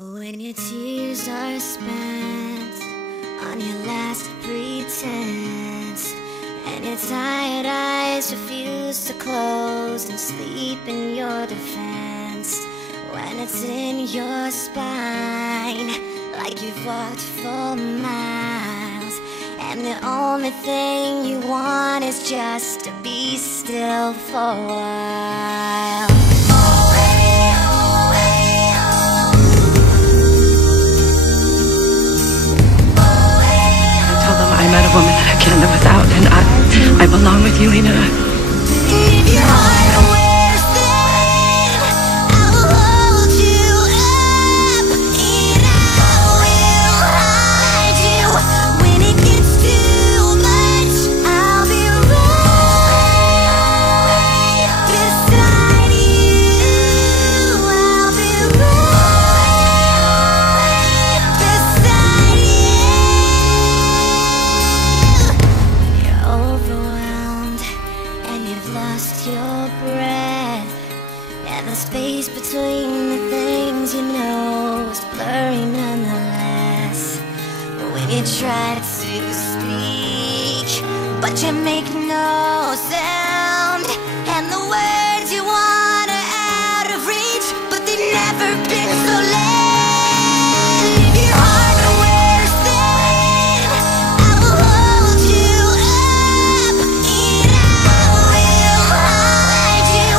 When your tears are spent on your last pretense, and your tired eyes refuse to close and sleep in your defense, when it's in your spine like you've walked for miles, and the only thing you want is just to be still for a while. I met a woman that I can't live without, and I belong with you, Lena. If your heart wears thin, I will hold you up, and I will hide you. When it gets too much, I'll be right beside you. I'll be right beside you. You're overwhelmed and you've lost your breath, and the space between the things you know is blurry nonetheless. When you try to speak, but you make no sound, and the words you want are out of reach, but they've never been so loud. If your heart wears thin, I will hold you up, and I will hide you.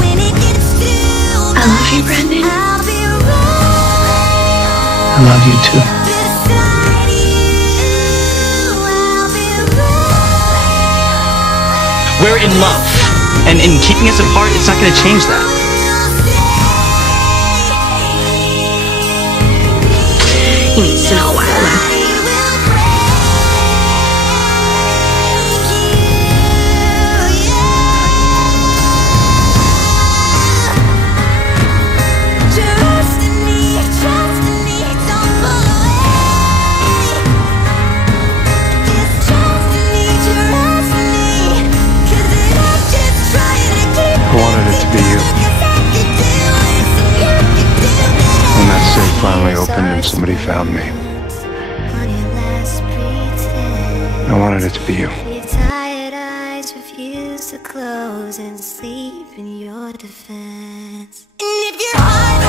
When it gets too much, I love you, Brendan. I'll be right I love you too. beside you. I'll be right. We're in love, and in keeping us apart, it's not going to change that. He needs to know why I love him. I wanted it to be you. When that safe finally opened and somebody found me, I wanted it to be you. Your tired eyes refuse to close and sleep in your defense. And if your heart